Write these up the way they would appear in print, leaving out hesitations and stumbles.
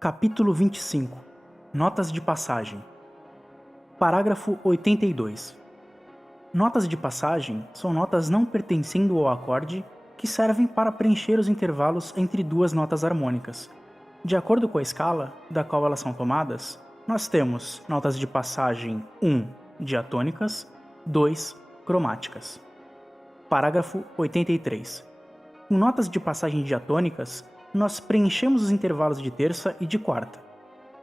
Capítulo 25. Notas de passagem. Parágrafo 82. Notas de passagem são notas não pertencendo ao acorde que servem para preencher os intervalos entre duas notas harmônicas. De acordo com a escala da qual elas são tomadas, nós temos notas de passagem 1 diatônicas, 2 cromáticas. Parágrafo 83. Com notas de passagem diatônicas, nós preenchemos os intervalos de terça e de quarta.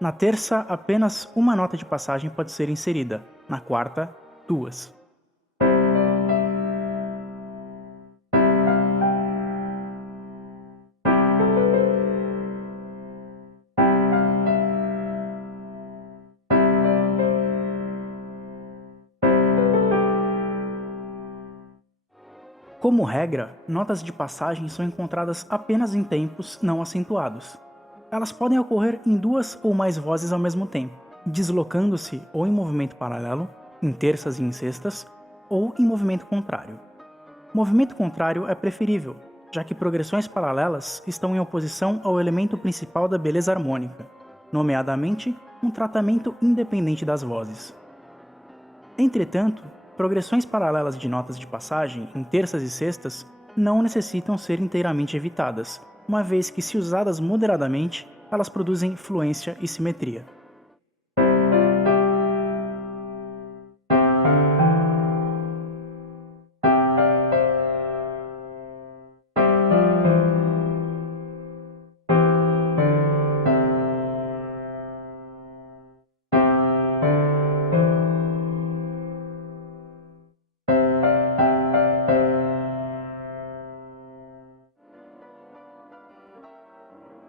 Na terça, apenas uma nota de passagem pode ser inserida, na quarta, duas. Como regra, notas de passagem são encontradas apenas em tempos não acentuados. Elas podem ocorrer em duas ou mais vozes ao mesmo tempo, deslocando-se ou em movimento paralelo, em terças e em sextas, ou em movimento contrário. Movimento contrário é preferível, já que progressões paralelas estão em oposição ao elemento principal da beleza harmônica, nomeadamente um tratamento independente das vozes. Entretanto, progressões paralelas de notas de passagem em terças e sextas não necessitam ser inteiramente evitadas, uma vez que, se usadas moderadamente, elas produzem fluência e simetria.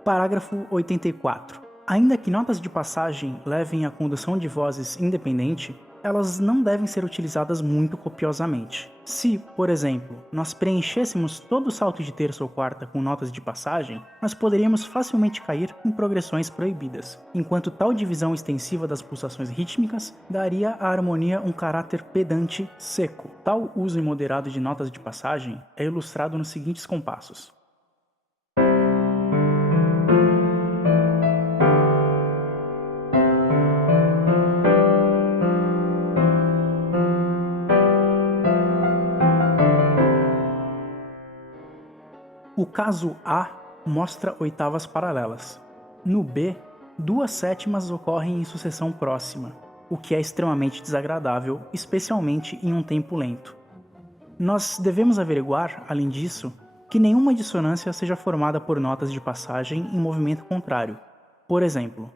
Parágrafo 84. Ainda que notas de passagem levem à condução de vozes independente, elas não devem ser utilizadas muito copiosamente. Se, por exemplo, nós preenchêssemos todo o salto de terça ou quarta com notas de passagem, nós poderíamos facilmente cair em progressões proibidas, enquanto tal divisão extensiva das pulsações rítmicas daria à harmonia um caráter pedante seco. Tal uso imoderado de notas de passagem é ilustrado nos seguintes compassos. O caso A mostra oitavas paralelas. No B, duas sétimas ocorrem em sucessão próxima, o que é extremamente desagradável, especialmente em um tempo lento. Nós devemos averiguar, além disso, que nenhuma dissonância seja formada por notas de passagem em movimento contrário. Por exemplo,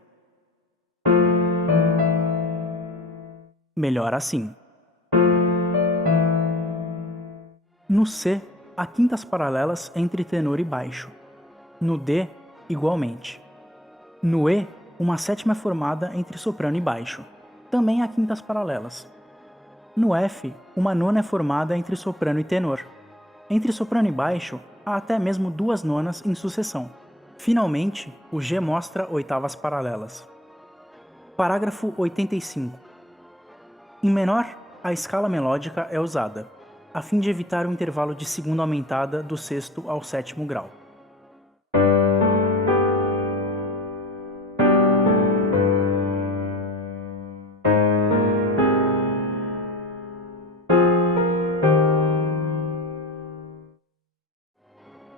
melhor assim. No C, há quintas paralelas entre tenor e baixo. No D, igualmente. No E, uma sétima é formada entre soprano e baixo. Também há quintas paralelas. No F, uma nona é formada entre soprano e tenor. Entre soprano e baixo, há até mesmo duas nonas em sucessão. Finalmente, o G mostra oitavas paralelas. Parágrafo 85. Em menor, a escala melódica é usada, a fim de evitar o intervalo de segunda aumentada do sexto ao sétimo grau.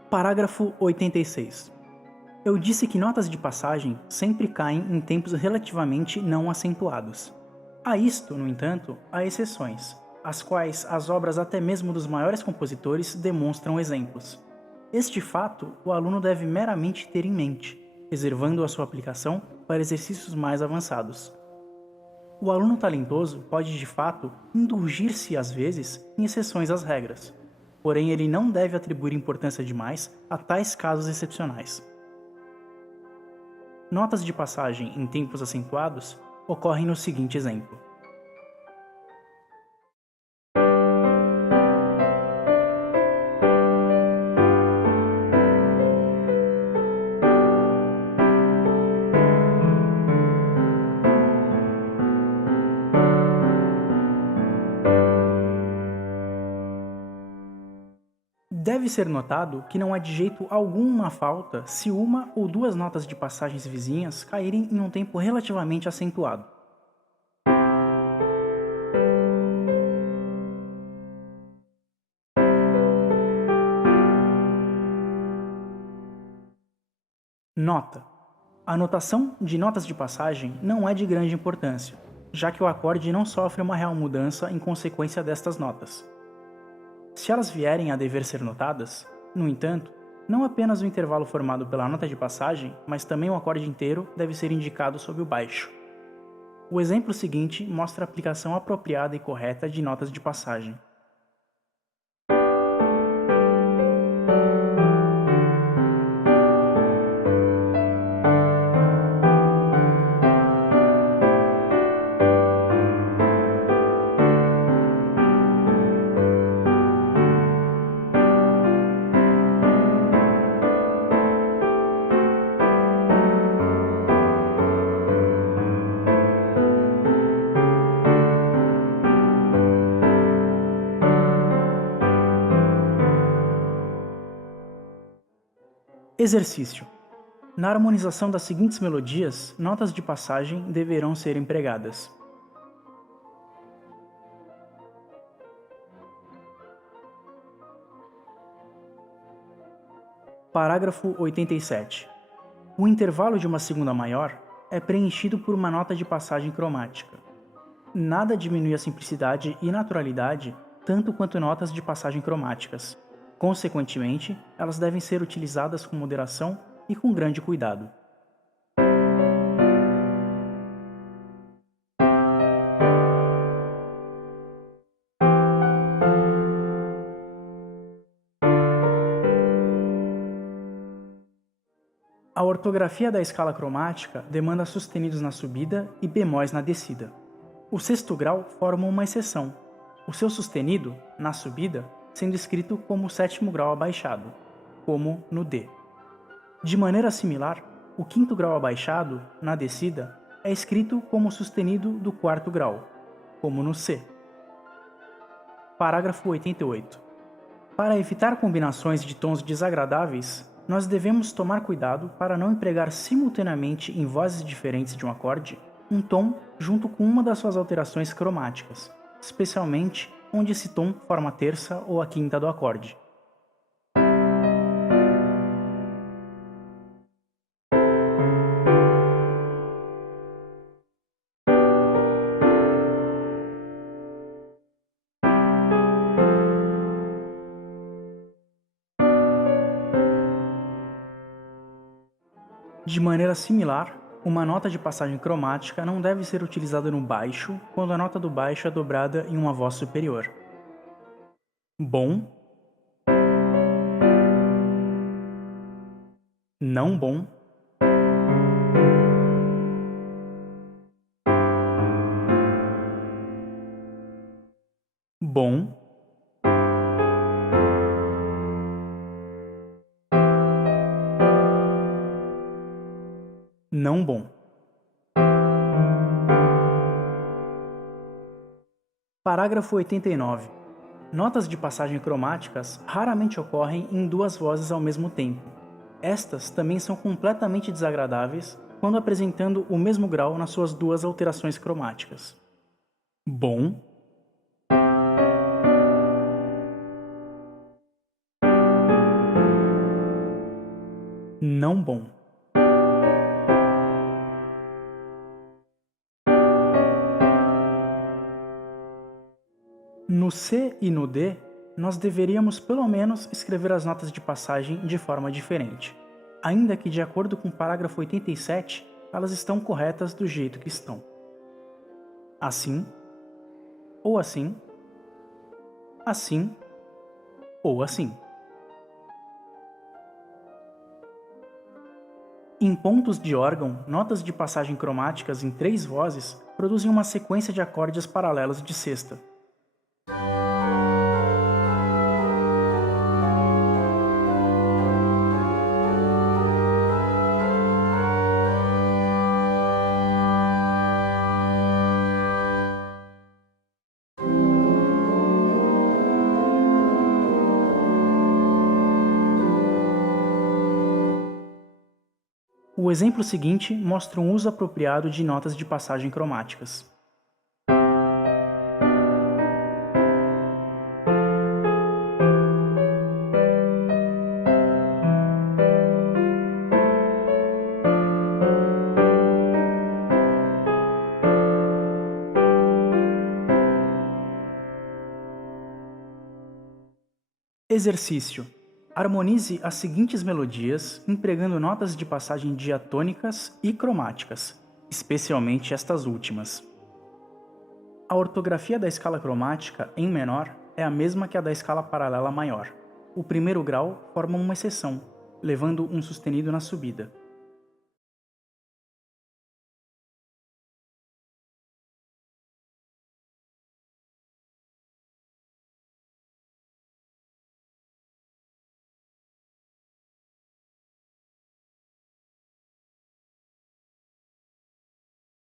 Parágrafo 86. Eu disse que notas de passagem sempre caem em tempos relativamente não acentuados. A isto, no entanto, há exceções, as quais as obras até mesmo dos maiores compositores demonstram exemplos. Este fato o aluno deve meramente ter em mente, reservando a sua aplicação para exercícios mais avançados. O aluno talentoso pode, de fato, indulgir-se às vezes em exceções às regras, porém ele não deve atribuir importância demais a tais casos excepcionais. Notas de passagem em tempos acentuados ocorrem no seguinte exemplo. Deve ser notado que não há de jeito algum uma falta se uma ou duas notas de passagens vizinhas caírem em um tempo relativamente acentuado. Nota: a notação de notas de passagem não é de grande importância, já que o acorde não sofre uma real mudança em consequência destas notas. Se elas vierem a dever ser notadas, no entanto, não apenas o intervalo formado pela nota de passagem, mas também o acorde inteiro deve ser indicado sob o baixo. O exemplo seguinte mostra a aplicação apropriada e correta de notas de passagem. Exercício: na harmonização das seguintes melodias, notas de passagem deverão ser empregadas. Parágrafo 87. O intervalo de uma segunda maior é preenchido por uma nota de passagem cromática. Nada diminui a simplicidade e naturalidade tanto quanto notas de passagem cromáticas. Consequentemente, elas devem ser utilizadas com moderação e com grande cuidado. A ortografia da escala cromática demanda sustenidos na subida e bemóis na descida. O sexto grau forma uma exceção, o seu sustenido, na subida, sendo escrito como o sétimo grau abaixado, como no D. De maneira similar, o quinto grau abaixado, na descida, é escrito como sustenido do quarto grau, como no C. Parágrafo 88. Para evitar combinações de tons desagradáveis, nós devemos tomar cuidado para não empregar simultaneamente em vozes diferentes de um acorde um tom junto com uma das suas alterações cromáticas, especialmente onde esse tom forma a terça ou a quinta do acorde. De maneira similar, uma nota de passagem cromática não deve ser utilizada no baixo quando a nota do baixo é dobrada em uma voz superior. Bom, não bom, bom, não bom. Parágrafo 89. Notas de passagem cromáticas raramente ocorrem em duas vozes ao mesmo tempo. Estas também são completamente desagradáveis quando apresentando o mesmo grau nas suas duas alterações cromáticas. Bom, não bom. No C e no D, nós deveríamos pelo menos escrever as notas de passagem de forma diferente, ainda que de acordo com o parágrafo 87, elas estão corretas do jeito que estão. Assim, ou assim, assim, ou assim. Em pontos de órgão, notas de passagem cromáticas em três vozes produzem uma sequência de acordes paralelos de sexta. O exemplo seguinte mostra um uso apropriado de notas de passagem cromáticas. Exercício: harmonize as seguintes melodias empregando notas de passagem diatônicas e cromáticas, especialmente estas últimas. A ortografia da escala cromática em menor é a mesma que a da escala paralela maior. O primeiro grau forma uma exceção, levando um sustenido na subida.